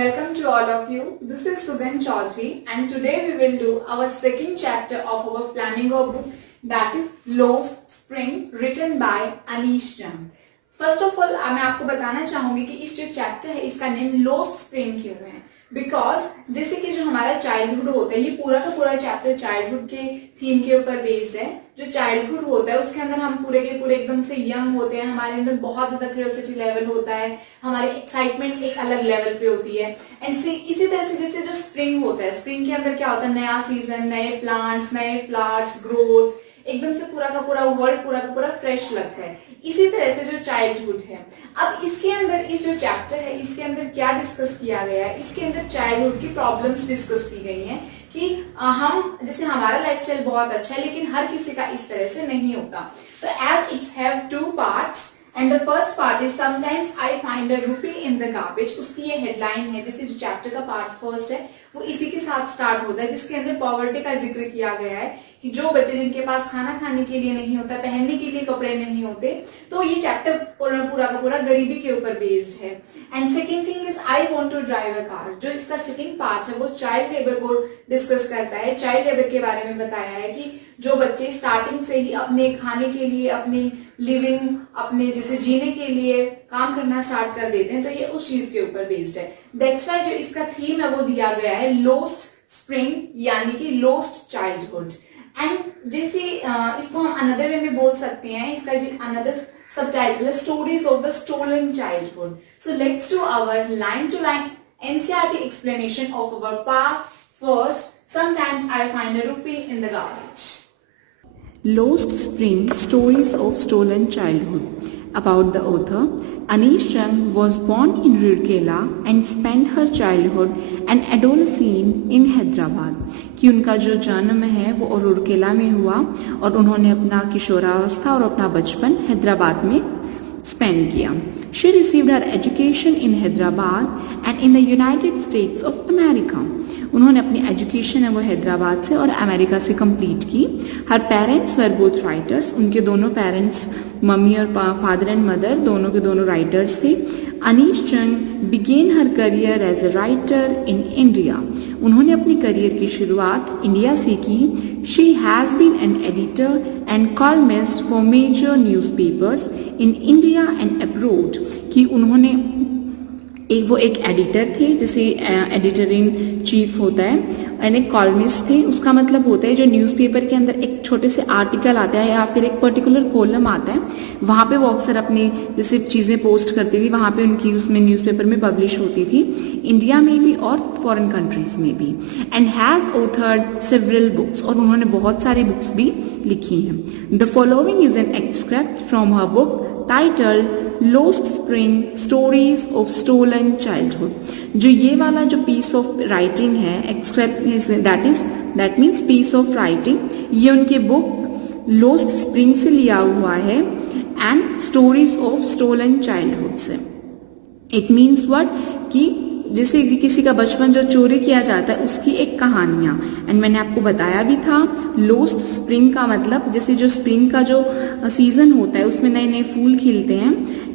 welcome to all of you. This is Sugandh Chaudhary and today we will do our second chapter of our Flamingo book, that is Lost Spring, written by Anish Jung. First of all मैं आपको बताना चाहूंगी कि इस जो chapter है इसका name lost spring क्यों है, बिकॉज जैसे कि जो हमारा चाइल्डहुड होता है, ये पूरा का पूरा चैप्टर चाइल्डहुड के थीम के ऊपर बेस्ड है। जो चाइल्डहुड होता है उसके अंदर हम पूरे के पूरे एकदम से यंग होते हैं, हमारे अंदर बहुत ज्यादा क्यूरियोसिटी लेवल होता है, हमारी एक्साइटमेंट एक अलग लेवल पे होती है। एंड इसी तरह से जैसे जो स्प्रिंग होता है, स्प्रिंग के अंदर क्या होता है, नया सीजन, नए प्लांट्स, नए फ्लावर्स, ग्रोथ, एकदम से पूरा का पूरा वर्ल्ड पूरा का पूरा फ्रेश लगता है। इसी तरह से जो चाइल्डहुड है, अब इसके अंदर इस जो चैप्टर है इसके अंदर क्या डिस्कस किया गया है, इसके अंदर चाइल्डहुड की प्रॉब्लम्स डिस्कस की गई हैं कि हम जैसे हमारा लाइफस्टाइल बहुत अच्छा है लेकिन हर किसी का इस तरह से नहीं होता। तो as it's have two parts and the first part is sometimes I find a rupee in the garbage. उसकी ये हेडलाइन है, जैसे जो चैप्टर का पार्ट फर्स्ट है वो इसी के साथ स्टार्ट होता है, जिसके अंदर पॉवर्टी का जिक्र किया गया है कि जो बच्चे जिनके पास खाना खाने के लिए नहीं होता, पहनने के लिए कपड़े नहीं होते, तो ये चैप्टर पूरा का पूरा गरीबी के ऊपर बेस्ड है। And second thing is I want to drive a car. जो इसका सेकेंड पार्ट है वो चाइल्ड लेबर को डिस्कस करता है। चाइल्ड लेबर के बारे में बताया है कि जो बच्चे स्टार्टिंग से ही अपने खाने के लिए, अपनी लिविंग, अपने जैसे जीने के लिए काम करना स्टार्ट कर देते हैं, तो ये उस चीज के ऊपर बेस्ड है। दैट्स व्हाई जो इसका थीम है वो दिया गया है लोस्ट स्प्रिंग, यानी कि लोस्ट चाइल्डहुड। एंड जैसे इसको हम अनदर वे में बोल सकते हैं, इसका जो अनदर सबटाइटल है stories of the stolen childhood. So let's do our line to line NCERT explanation of our part first, sometimes I find a rupee in the garbage. Lost Spring, Stories of Stolen Childhood. About the author, Anish Jung was born in Rourkela and spent her childhood and adolescence in Hyderabad. कि उनका जो जन्म है वो रूरकेला में हुआ और उन्होंने अपना किशोरावस्था और अपना बचपन हैदराबाद में स्पेंड किया। She received her education in Hyderabad and in the United States of America. उन्होंने अपनी एजुकेशन है वो हैदराबाद से और अमेरिका से कंप्लीट की। Her parents were both writers. उनके दोनों पेरेंट्स, मम्मी और फादर एंड मदर, दोनों के दोनों राइटर्स थे। Anees Jung began her career as a writer in India. उन्होंने अपनी करियर की शुरुआत इंडिया से की। She has been an editor and columnist for major newspapers in India and abroad. कि उन्होंने वो एक एडिटर थे, जैसे एडिटर इन चीफ होता है, एंड एक कॉलमिस्ट थे। उसका मतलब होता है जो न्यूज़पेपर के अंदर एक छोटे से आर्टिकल आता है या फिर एक पर्टिकुलर कॉलम आता है, वहाँ पे वो अक्सर अपनी जैसे चीज़ें पोस्ट करती थी, वहाँ पे उनकी उसमें न्यूज़पेपर में पब्लिश होती थी, इंडिया में भी और फॉरेन कंट्रीज में भी। And has authored several books, और उन्होंने बहुत सारी बुक्स भी लिखी हैं। The following is an extract from her book titled Lost Spring, Stories of Stolen Childhood. जो ये वाला जो पीस ऑफ राइटिंग है, extract that means piece of writing, ये उनके बुक लोस्ट स्प्रिंग से लिया हुआ है and Stories of Stolen Childhood से। इट मीन्स व्हाट, कि जैसे किसी का बचपन जो चोरी किया जाता है उसकी एक कहानियां। एंड मैंने आपको बताया भी था लोस्ट स्प्रिंग का मतलब जैसे जो स्प्रिंग का जो सीजन होता है उसमें नए नए फूल खिलते हैं,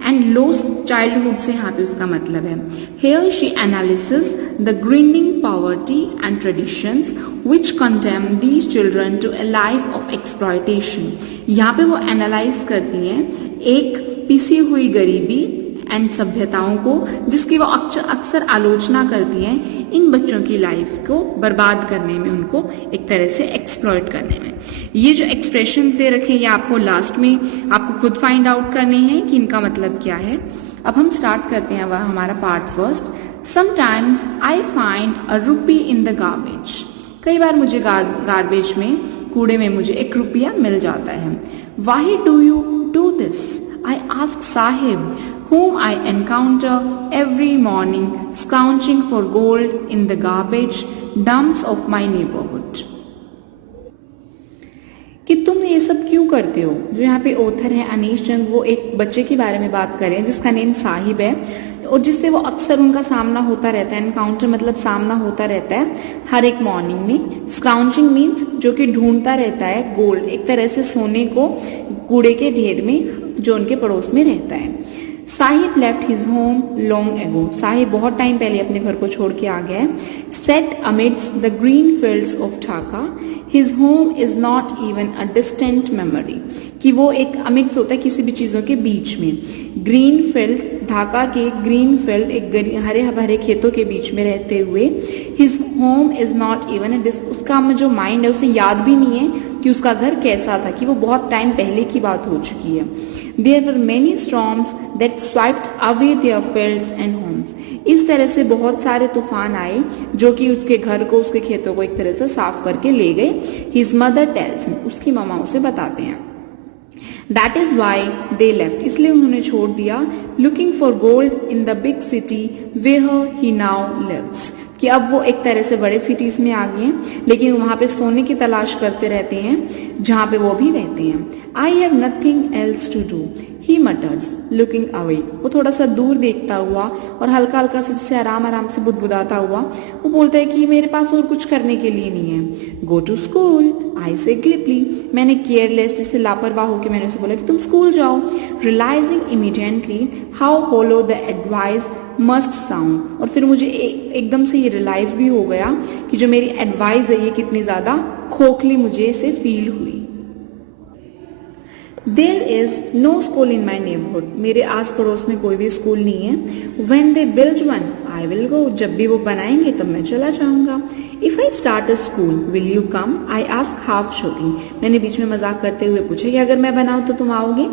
एंड लोस्ट चाइल्डहुड से यहाँ पे उसका मतलब है। Here she analysis the grinding poverty and traditions which condemn these children to a life of exploitation. यहाँ पे वो एनालाइज करती हैं एक पिसी हुई गरीबी एंड सभ्यताओं को, जिसकी वो अक्सर आलोचना करती हैं इन बच्चों की लाइफ को बर्बाद करने में, उनको एक तरह से एक्सप्लॉइट करने में। ये जो एक्सप्रेशंस दे रखे हैं ये आपको लास्ट में आपको खुद फाइंड आउट करने हैं कि इनका मतलब क्या है। अब हम स्टार्ट करते हैं वह हमारा part first. Sometimes I find a rupee in the garbage. कई बार मुझे गार्बेज में, कूड़े में मुझे एक रुपया मिल जाता है। Why do you do this? I ask Sahib, whom I encounter every morning scrounging for gold in the garbage dumps of my neighborhood. कि तुम ये सब क्यों करते हो? जो यहाँ पे ऑथर है अनीश जंग, वो एक बच्चे के बारे में बात करें जिसका नेम साहिब है और जिससे वो अक्सर उनका सामना होता रहता है। एनकाउंटर मतलब सामना होता रहता है हर एक मॉर्निंग में। स्क्राउचिंग मीन्स जो कि ढूंढता रहता है गोल्ड, एक तरह से सोने को कूड़े के ढेर में जो उनके पड़ोस में रहता है। Sahib left his home long ago, Sahib बहुत टाइम पहले अपने घर को छोड़ के आ गया है. Set amidst the green fields of Dhaka, his home is not even a distant memory, कि वो एक अमिड्स होता है किसी भी चीजों के बीच में. ग्रीन फील्ड, ढाका के ग्रीन फील्ड, एक हरे भरे खेतों के बीच में रहते हुए. His home is not even उसका जो माइंड है उसे याद भी नहीं है कि उसका घर कैसा था, कि वो बहुत टाइम पहले की बात हो चुकी है. There were many storms that swept away their fields and homes. इस तरह से बहुत सारे तूफान आए जो कि उसके घर को, उसके खेतों को एक तरह से साफ करके ले गए. His mother tells him, उसकी मामा उसे बताते हैं. That is why they left, इसलिए उन्होंने छोड़ दिया. Looking for gold in the big city where he now lives, कि अब वो एक तरह से बड़े सिटीज में आ गए हैं, लेकिन वहां पे सोने की तलाश करते रहते हैं जहां पे वो भी रहते हैं. I have nothing else to do, he mutters, looking away. वो थोड़ा सा दूर देखता हुआ और हल्का हल्का से जिसे आराम से बुदबुदाता हुआ वो बोलता है कि मेरे पास और कुछ करने के लिए नहीं है. Go to school, I say glibly, मैंने केयरलेस जैसे लापरवाह होकर मैंने उसे बोला कि तुम स्कूल जाओ. Realizing immediately how hollow the advice must sound, और फिर मुझे एकदम से ये रियलाइज भी हो गया कि जो मेरी एडवाइस है ये कितनी ज्यादा खोखली मुझे इसे फील हुई. There is no school in my neighborhood, मेरे आस पड़ोस में कोई भी स्कूल नहीं है. When they build one, I will go, जब भी वो बनाएंगे तब मैं चला जाऊंगा. If I start a school, will you come? I ask half joking, मैंने बीच में मजाक करते हुए पूछा कि अगर मैं बनाऊं तो तुम आओगे.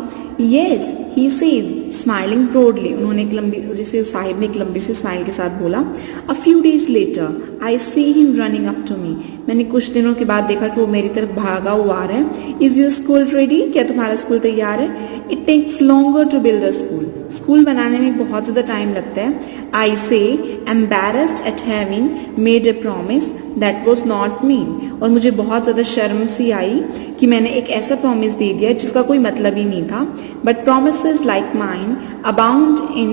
Yes, he says, smiling proudly, उन्होंने एक लंबी, जिसे साहिब ने एक लंबी सी स्माइल के साथ बोला. A few days later, I see him running up to me, मैंने कुछ दिनों के बाद देखा कि वो मेरी तरफ भागा हुआ आ रहा है. Is your school ready? क्या तुम्हारा स्कूल तैयार है? It takes longer to build a school, school बनाने में बहुत ज्यादा टाइम लगता है. I say, embarrassed at having made a promise that was not mean, और मुझे बहुत ज्यादा शर्म सी आई कि मैंने एक ऐसा प्रॉमिस दे दिया जिसका कोई मतलब ही नहीं था. But promises like mine abound in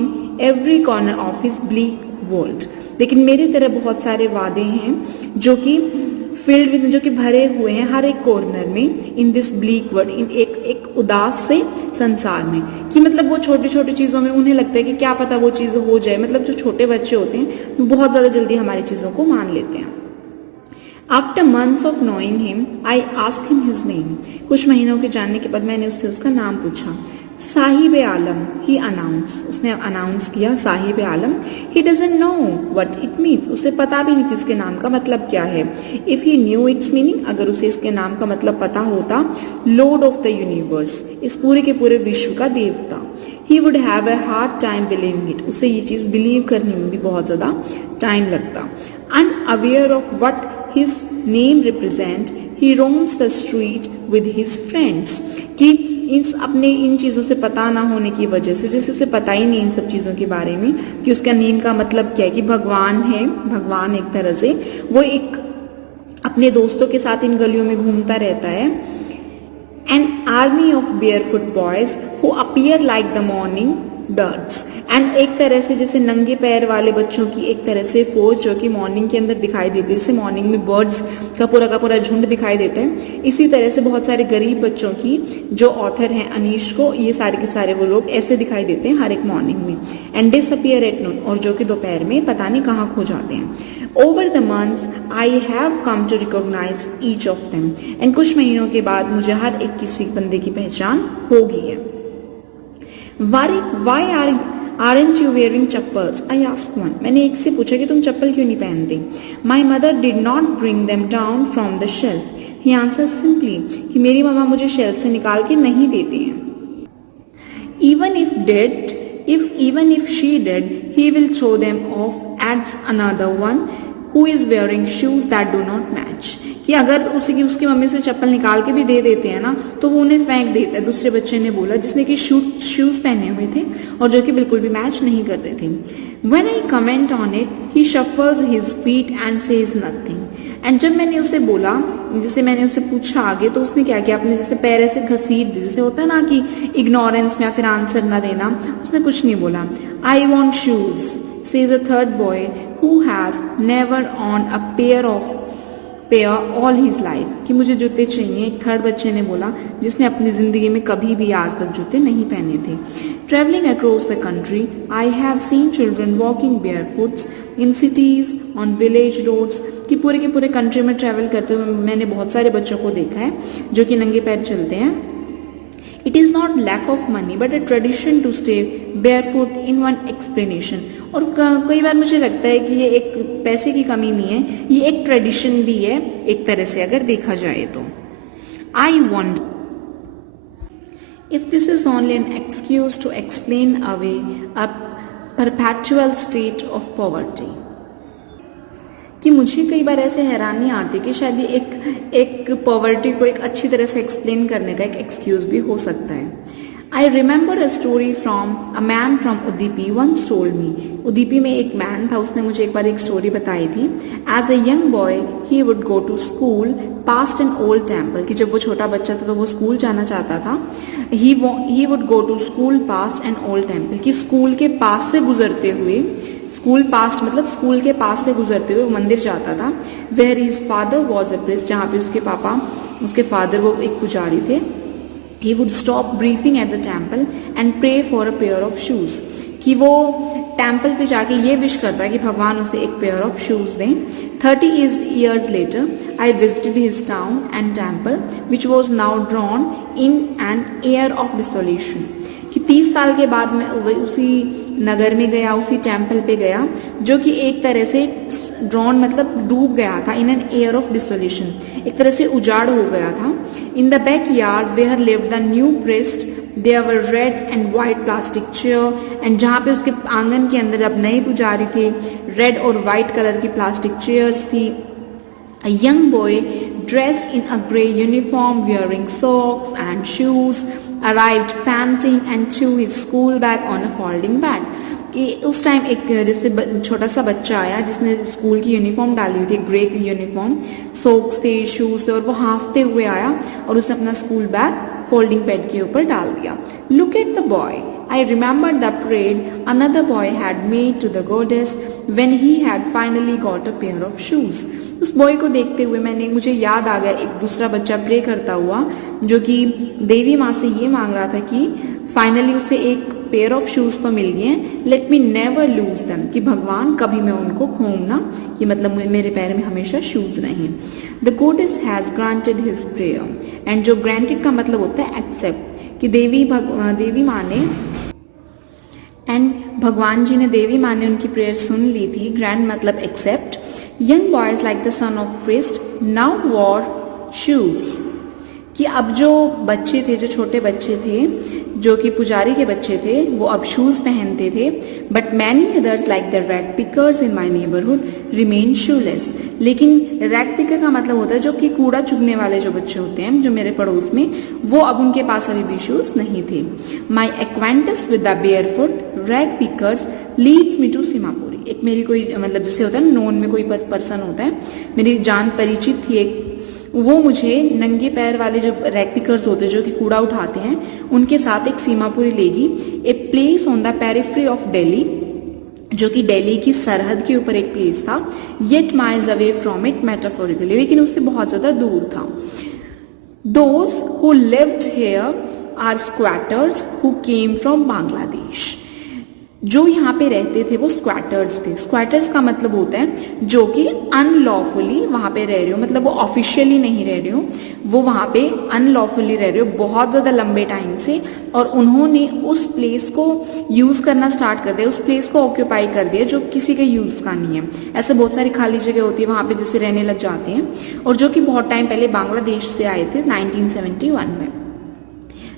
every corner of his bleak world, लेकिन मेरी तरह बहुत सारे वादे हैं जो कि फील्ड विद, जो कि भरे हुए हैं हर एक कॉर्नर में. इन दिस ब्लीक वर्ल्ड, इन एक उदास से संसार में, कि मतलब वो छोटी छोटी चीजों में उन्हें लगता है कि क्या पता वो चीज हो जाए. मतलब जो छोटे बच्चे होते हैं वो बहुत ज्यादा जल्दी हमारी चीजों को मान लेते हैं. After months of knowing him, I asked him his name. कुछ महीनों के जानने के बाद मैंने उससे उसका नाम पूछा. साहिब आलम, he announced, उसने अनाउंस किया, साहिब आलम. He doesn't know what it means, उसे पता भी नहीं कि उसके नाम का मतलब क्या है. If he knew its meaning, अगर उसे इसके नाम का मतलब पता होता, Lord of the universe, इस पूरे के पूरे विश्व का देवता, he would have a hard time believing it, उसे ये चीज बिलीव करने में भी बहुत ज्यादा टाइम लगता. Unaware of what his name represent, he roams the street with his friends, कि इन चीजों से पता ना होने की वजह से, जैसे उसे पता ही नहीं इन सब चीजों के बारे में कि उसका नेम का मतलब क्या है, कि भगवान है, भगवान एक तरह से वो एक अपने दोस्तों के साथ इन गलियों में घूमता रहता है. An army of barefoot boys who appear like the morning birds, and एक तरह से जैसे नंगे पैर वाले बच्चों की एक तरह से फौज जो कि मॉर्निंग के अंदर दिखाई देती है, जैसे मॉर्निंग में बर्ड्स का पूरा झुंड दिखाई देता है, इसी तरह से बहुत सारे गरीब बच्चों की, जो ऑथर हैं अनीश को, ये सारे के सारे वो लोग ऐसे दिखाई देते हैं हर एक मॉर्निंग में. एंड डिसअपियर एट नून, और जो कि दोपहर में पता नहीं कहाँ खो जाते हैं. Over the months I have come to recognise each of them, and कुछ महीनों के बाद मुझे हर एक किसी बंदे की पहचान हो गई है. Why aren't you wearing chappals? I asked one. मैंने एक से पूछा कि तुम चप्पल क्यों नहीं पहनते. My mother did not bring them down from the shelf. He answered simply, कि मेरी मामा मुझे शेल्फ से निकाल के नहीं देते हैं. Even if she did, he will throw them off, adds another one who is wearing shoes that do not match. कि अगर उसकी मम्मी से चप्पल निकाल के भी दे देते हैं ना तो वो उन्हें फेंक देता है. दूसरे बच्चे ने बोला, जिसने कि शूज पहने हुए थे और जो कि बिल्कुल भी मैच नहीं कर रहे थे. When I comment on it, he shuffles his feet and says nothing. And जब मैंने उसे बोला, जैसे मैंने उससे पूछा आगे, तो उसने क्या किया, अपने जैसे पैर ऐसे घसीट दिए, जैसे होता है ना कि इग्नोरेंस में या फिर आंसर ना देना, उसने कुछ नहीं बोला. I want shoes, says a third boy who has never owned a pair of pair all his life, कि मुझे जूते चाहिए। एक थर्ड बच्चे ने बोला जिसने अपनी ज़िंदगी में कभी भी आज तक जूते नहीं पहने थे। Travelling across the country I have seen children walking bare foots in cities on village roads, कि पूरे के पूरे कंट्री में ट्रैवल करते हुए मैंने बहुत सारे बच्चों को देखा है जो कि नंगे पैर चलते हैं। It is not lack of money but a tradition to stay barefoot in one explanation. और कई बार मुझे लगता है कि ये एक पैसे की कमी नहीं है, ये एक ट्रेडिशन भी है एक तरह से अगर देखा जाए तो। I wonder if this is only an excuse to explain away a perpetual state of poverty. कि मुझे कई बार ऐसे हैरानी आती है कि शायद ये एक पॉवर्टी को एक अच्छी तरह से एक्सप्लेन करने का एक एक्सक्यूज भी हो सकता है। I remember a story from a man from Udupi once told me. Udupi में एक मैन था, उसने मुझे एक बार एक स्टोरी बताई थी। As a young boy he would go to school past an old temple, कि जब वो छोटा बच्चा था तो वो स्कूल जाना चाहता था। He would go to school past an old temple, कि स्कूल के पास से गुजरते हुए, स्कूल पास्ट मतलब स्कूल के पास से गुजरते हुए वो मंदिर जाता था। Where his father was a priest, जहाँ पे उसके फादर वो एक पुजारी थे। He would stop briefly at the temple and pray for a pair of shoes, कि वो टेम्पल पे जाके ये विश करता है कि भगवान उसे एक पेयर ऑफ शूज दें। 30 years later I visited his town and temple which was now drawn in an air of desolation, कि 30 साल के बाद मैं उसी नगर में गया, उसी टेम्पल पे गया जो कि एक तरह से ड्रॉन मतलब डूब गया था, in an air of desolation, एक तरह से उजाड़ हो गया था। In the back yard where lived the new priest there were red and white plastic chair, and जहाँ पे उसके आंगन के अंदर अब नए पुजारी थे, रेड और व्हाइट कलर की प्लास्टिक चेयर्स थी। A young boy dressed in a grey uniform wearing socks and shoes arrived panting and threw his school bag on a folding bed, कि उस टाइम एक जैसे छोटा सा बच्चा आया जिसने स्कूल की यूनिफॉर्म डाली हुई थी, ग्रे यूनिफॉर्म, सॉक्स थे, शूज थे, और वो हाफते हुए आया और उसने अपना स्कूल बैग फोल्डिंग बेड के ऊपर डाल दिया। Look at the boy, I remembered the parade another boy had made to the goddess when he had finally got a pair of shoes. उस बॉय को देखते हुए मुझे याद आ गया एक दूसरा बच्चा प्रे करता हुआ जो कि देवी माँ से ये मांग रहा था कि फाइनली उसे एक पेयर ऑफ शूज तो मिल गए, let me never lose them, कि भगवान कभी मैं उनको खोऊं ना, कि मतलब मेरे पैर में हमेशा शूज नहीं। The goddess has granted his prayer, and जो ग्रांटेड का मतलब होता है एक्सेप्ट, कि देवी माँ ने एंड भगवान जी ने, देवी माँ ने उनकी प्रेयर सुन ली थी। ग्रैंड मतलब except. Young boys like the son of priest now wear shoes, कि अब जो बच्चे थे, जो छोटे बच्चे थे जो कि पुजारी के बच्चे थे, वो अब शूज पहनते थे। But many others like the rag pickers in my neighbourhood remain shoelace, लेकिन रैग पिकर का मतलब होता है जो कि कूड़ा चुगने वाले जो बच्चे होते हैं जो मेरे पड़ोस में, वो अब उनके पास अभी भी शूज नहीं थे। My acquaintance with the barefoot rag pickers leads me to Seemapuri, एक मेरी कोई मतलब जैसे होता है ना, नोन में कोई पर्सन होता है, मेरी जान परिचित थी एक, वो मुझे नंगे पैर वाले जो रैग पिकर्स होते हैं जो कि कूड़ा उठाते हैं, उनके साथ एक सीमापुरी लेगी, a place on the periphery of Delhi, जो कि दिल्ली की सरहद के ऊपर एक प्लेस था, yet miles away from it metaphorically, लेकिन उससे बहुत ज्यादा दूर था। Those who lived here are squatters who came from Bangladesh, जो यहाँ पे रहते थे वो स्क्वैटर्स थे। स्क्वैटर्स का मतलब होता है जो कि अनलॉफुली वहां पे रह रहे हो, मतलब वो ऑफिशियली नहीं रह रहे हो, वो वहां पे अनलॉफुली रह रहे हो बहुत ज्यादा लंबे टाइम से, और उन्होंने उस प्लेस को यूज करना स्टार्ट कर दिया, उस प्लेस को ऑक्यूपाई कर दिया जो किसी के यूज का नहीं है। ऐसे बहुत सारी खाली जगह होती है वहां पे जैसे रहने लग जाते हैं, और जो कि बहुत टाइम पहले बांग्लादेश से आए थे 1971 में।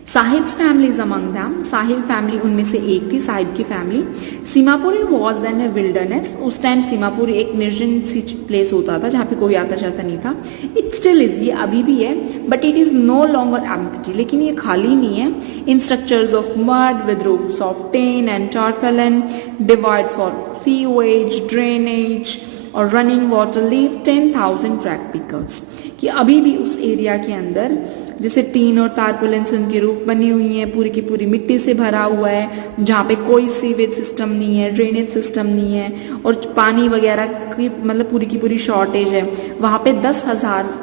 Sahib's family is among them, Sahil family उनमें से एक थी, साहिब की family. Seemapuri was then a wilderness, उस टाइम सीमापुरी एक निर्जन सी प्लेस होता था जहाँ पे कोई आता जाता नहीं था। इट स्टिल इज, ये अभी भी है, but it is no longer empty, लेकिन ये खाली नहीं है। In structures of mud with roofs of tin and tarpaulin, devoid of sewage, drainage, और running water live 10,000 track pickers, कि अभी भी उस एरिया के अंदर जैसे टीन और तारपुलिन से उनकी रूफ बनी हुई है, पूरी की पूरी मिट्टी से भरा हुआ है, जहाँ पे कोई सीवेज सिस्टम नहीं है, ड्रेनेज सिस्टम नहीं है और पानी वगैरह की मतलब पूरी की पूरी शॉर्टेज है, वहाँ पे 10,000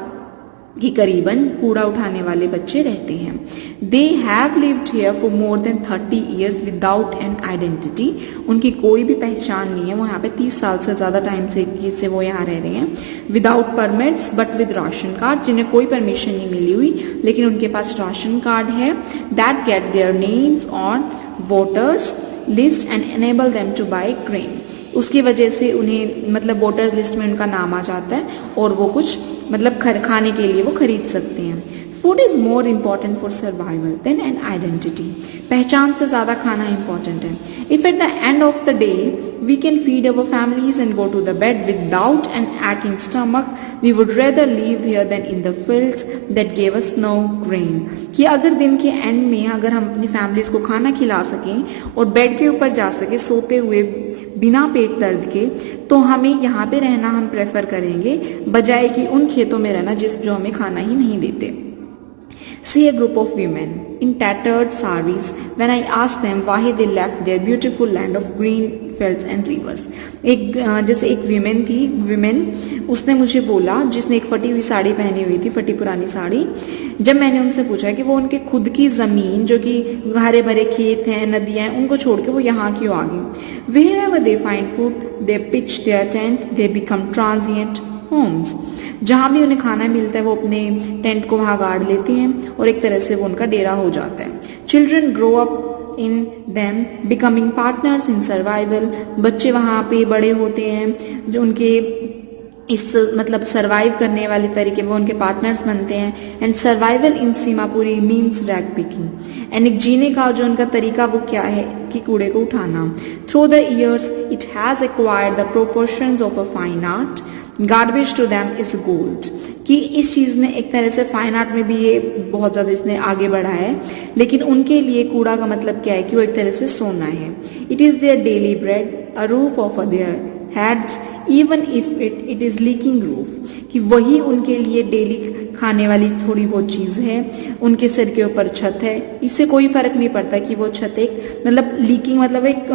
की करीबन कूड़ा उठाने वाले बच्चे रहते हैं. They have lived here for more than 30 years without an identity. उनकी कोई भी पहचान नहीं है, वो यहाँ पे 30 साल से ज़्यादा टाइम से वो यहाँ रह रहे हैं. Without permits but with ration card, जिन्हें कोई परमिशन नहीं मिली हुई लेकिन उनके पास राशन कार्ड है. That get their names on voters list and enable them to buy grain. उसकी वजह से उन्हें मतलब वोटर्स लिस्ट में उनका नाम आ जाता है और वो कुछ मतलब खाने के लिए वो खरीद सकते हैं. Food is more important for survival than an identity. पहचान से ज़्यादा खाना इंपॉर्टेंट है. If at the end of the day we can feed our families and go to the bed without an aching stomach, we would rather live here than in the fields that gave us no grain. कि अगर दिन के and में अगर हम अपनी families को खाना खिला सकें और बेड के ऊपर जा सके सोते हुए बिना पेट दर्द के, तो हमें यहाँ पे रहना हम प्रेफर करेंगे बजाय कि उन खेतों में रहना जो हमें खाना ही नहीं देते. See a group of women in tattered saris when I asked them why they left their beautiful land of green fields and rivers. जैसे एक विमेन उसने मुझे बोला, जिसने एक फटी हुई साड़ी पहनी हुई थी, फटी पुरानी साड़ी. जब मैंने उनसे पूछा कि वो उनके खुद की जमीन जो कि हरे भरे खेत हैं, नदियां हैं, उनको छोड़ के वो यहाँ क्यों आ गए. Wherever they find food, they pitch their tent, they become transient homes. जहाँ भी उन्हें खाना मिलता है वो अपने टेंट को वहाँ गाड़ लेते हैं और एक तरह से वो उनका डेरा हो जाता है. Children grow up in them becoming partners in survival. बच्चे वहाँ पे बड़े होते हैं जो उनके इस मतलब सर्वाइव करने वाले तरीके वो उनके पार्टनर्स बनते हैं. And survival in Seemapuri means rag picking. And एक जीने का जो उनका तरीका वो क्या है कि कूड़े को उठाना. Through the years it has acquired the proportions of a fine art. Garbage to them is gold. कि इस चीज़ ने एक तरह से फाइन आर्ट में भी ये बहुत ज़्यादा इसने आगे बढ़ा है, लेकिन उनके लिए कूड़ा का मतलब क्या है कि वो एक तरह से सोना है. It is their daily bread, a roof of their heads even if it is leaking roof. कि वही उनके लिए डेली खाने वाली थोड़ी बहुत चीज़ है, उनके सिर के ऊपर छत है. इससे कोई फर्क नहीं पड़ता कि वो छत एक मतलब लीकिंग मतलब एक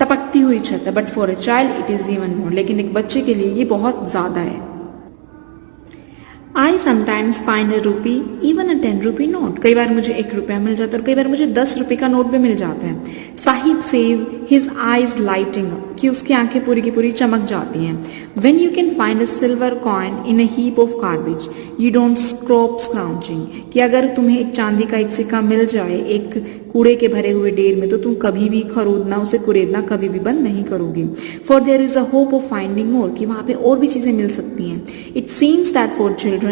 टपकती हुई छत है, but for a child it is even more. लेकिन एक बच्चे के लिए ये बहुत ज़्यादा है. I sometimes find a rupee, even a 10 rupee note. कई बार मुझे 1 रुपया मिल जाता है और कई बार मुझे 10 रुपए का नोट भी मिल जाता है. Sahib says his eyes lighting up, कि उसकी आंखें पूरी की पूरी चमक जाती हैं. When you can find a silver coin in a heap of garbage, you don't stop scrounging. कि अगर तुम्हें एक चांदी का एक सिक्का मिल जाए एक कूड़े के भरे हुए ढेर में, तो तुम कभी भी खरीदना उसे कुरेदना कभी भी बंद नहीं करोगे. For there is a hope of finding more, कि वहाँ पे और भी चीजें मिल सकती हैं. It seems that for children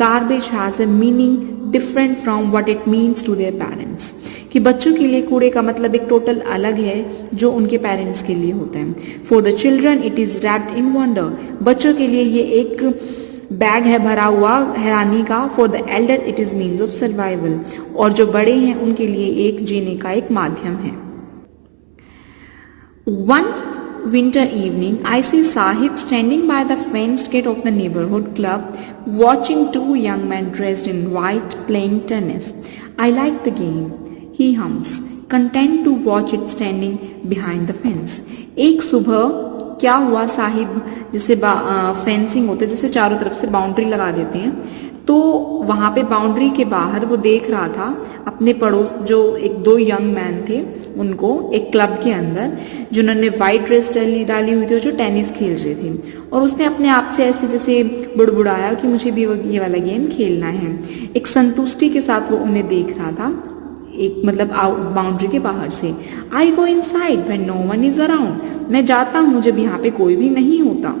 garbage has a meaning different from what it means to their parents. कि बच्चों के लिए कूड़े का मतलब एक टोटल अलग है जो उनके पेरेंट्स के लिए होता है. For the children it is wrapped in wonder. बच्चों के लिए ये एक बैग है भरा हुआ हैरानी का. For the elder it is means of survival. और जो बड़े हैं उनके लिए एक जीने का एक माध्यम है. One winter evening, I see Sahib standing by the fenced gate of the neighborhood club, watching 2 young men dressed in white playing tennis. I like the game, he hums, content to watch it standing behind the fence. एक सुबह क्या हुआ, साहिब जैसे fencing होता है, जैसे चारों तरफ से बाउंड्री लगा देते हैं, तो वहां पे बाउंड्री के बाहर वो देख रहा था अपने पड़ोस जो 2 यंग मैन थे उनको एक क्लब के अंदर, जिन्होंने व्हाइट ड्रेस डाली हुई थी और जो टेनिस खेल रहे थे. और उसने अपने आप से ऐसे जैसे बुड़बुड़ाया कि मुझे भी ये वाला गेम खेलना है. एक संतुष्टि के साथ वो उन्हें देख रहा था एक मतलब बाउंड्री के बाहर से. I go inside when no one is around. मैं जाता हूँ जब यहाँ पे कोई भी नहीं होता.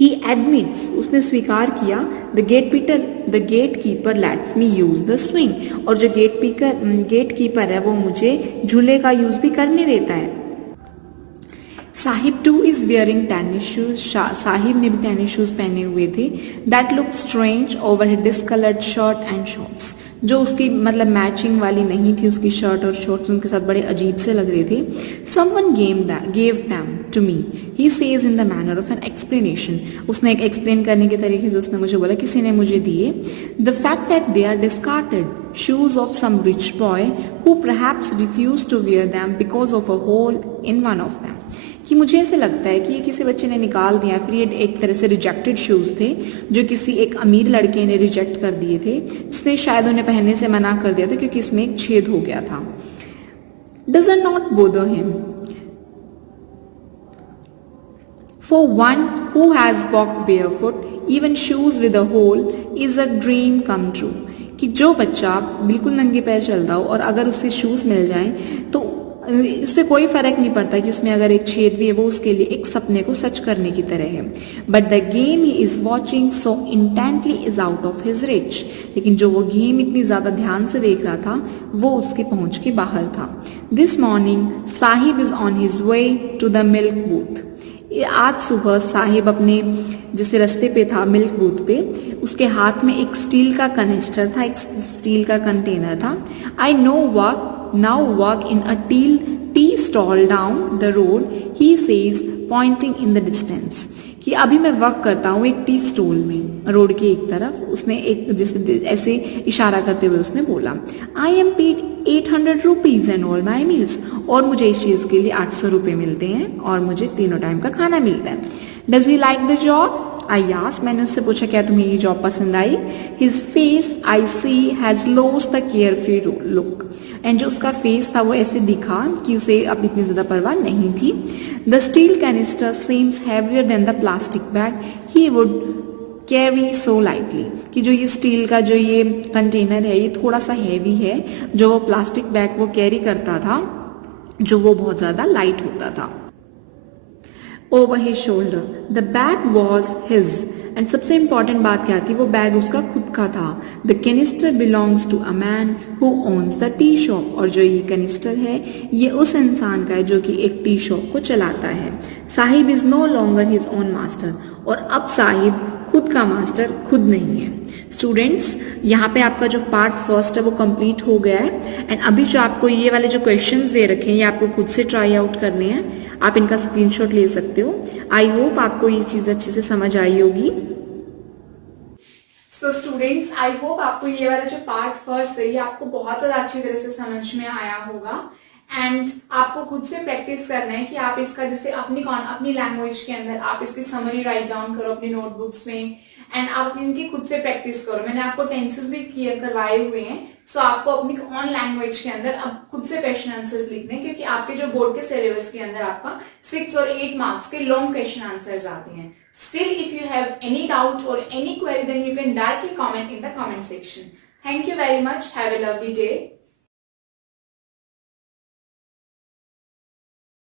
He admits, उसने स्वीकार किया, the gatekeeper lets me use the swing. और जो गेटकीपर है वो मुझे झूले का यूज भी करने देता है. Sahib too is wearing tennis shoes. Sahib ने भी टेनिस शूज पहने हुए थे. That looked strange over his discolored shirt and shorts. जो उसकी मतलब मैचिंग वाली नहीं थी, उसकी शर्ट और शॉर्ट्स उनके साथ बड़े अजीब से लग रहे थे. Someone gave them to me, he says in the manner of an explanation. उसने एक एक्सप्लेन करने के तरीके से उसने मुझे बोला, किसी ने मुझे दिए. The fact that they are discarded shoes of some rich boy who perhaps refused to wear them because of a hole in one of them. कि मुझे ऐसे लगता है कि ये किसी बच्चे ने निकाल दिया, फिर ये एक तरह से रिजेक्टेड शूज थे जो किसी एक अमीर लड़के ने रिजेक्ट कर दिए थे, जिसने शायद उन्हें पहनने से मना कर दिया था क्योंकि इसमें एक छेद हो गया था. Does not bother him. For one who has walked barefoot, even shoes with a hole is a dream come true. कि जो बच्चा बिल्कुल नंगे पैर चलता हो और अगर उससे शूज मिल जाएं तो इससे कोई फर्क नहीं पड़ता कि उसमें अगर एक छेद भी है, वो उसके लिए एक सपने को सच करने की तरह है. But the game he is watching so intently is out of his rich. लेकिन जो वो गेम इतनी ज्यादा ध्यान से देख रहा था वो उसके पहुंच के बाहर था. This morning Sahib is on his way to the milk booth. आज सुबह साहिब अपने जैसे रास्ते पे था मिल्क बूथ पे, उसके हाथ में एक स्टील का कनेस्टर था, एक स्टील का कंटेनर था. आई now work in a tea stall down the road, he says pointing in the distance. कि अभी मैं वर्क करता हूँ एक टी स्टॉल में, रोड के एक तरफ. उसने एक जैसे ऐसे इशारा करते हुए उसने बोला, I am paid 800 rupees and all my meals. और मुझे इस चीज के लिए 800 रुपए मिलते हैं और मुझे तीनों टाइम का खाना मिलता है. Does he like the job? I asked. मैंने उससे पूछा, क्या तुम्हें ये जॉब पसंद आई? His face I see has lost the carefree look. And जो उसका फेस था वो ऐसे दिखा कि उसे अब इतनी ज्यादा परवाह नहीं थी. The steel canister seems heavier than the plastic bag he would carry so lightly. कि जो ये स्टील का जो ये कंटेनर है ये थोड़ा सा हैवी है, जो वो प्लास्टिक बैग वो कैरी करता था जो वो बहुत ज्यादा लाइट होता था. Over his shoulder, the bag was his. And सबसे इंपॉर्टेंट बात क्या थी, वो बैग उसका खुद का था. The canister belongs to a man who owns the tea shop. और जो ये कैनिस्टर है ये उस इंसान का है जो कि एक टी शॉप को चलाता है. Sahib is no longer his own master. और अब साहिब खुद का मास्टर खुद नहीं है. स्टूडेंट्स, यहाँ पे आपका जो पार्ट फर्स्ट है वो कंप्लीट हो गया है. एंड अभी जो आपको ये वाले जो क्वेश्चंस दे रखे हैं ये आपको खुद से ट्राई आउट करने हैं. आप इनका स्क्रीनशॉट ले सकते हो. आई होप आपको ये चीज अच्छे से समझ आई होगी. So students, I hope आपको ये वाला जो पार्ट फर्स्ट है ये आपको बहुत ज्यादा अच्छी तरह से समझ में आया होगा. एंड आपको खुद से प्रैक्टिस करना है कि आप इसका जैसे अपनी लैंग्वेज के अंदर आप इसकी समरी राइट डाउन करो अपनी नोटबुक्स में. एंड आप इनकी खुद से प्रैक्टिस करो. मैंने आपको टेंसेस भी क्लियर करवाए हुए हैं. सो आपको अपनी ऑन लैंग्वेज के अंदर अब खुद से क्वेश्चन आंसर्स लिखने, क्योंकि आपके जो बोर्ड के सिलेबस के अंदर आपका 6 और 8 मार्क्स के लॉन्ग क्वेश्चन आंसर्स आते हैं. Still, if you have any doubt or any query, then you can directly comment in the comment section. Thank you very much. Have a lovely day.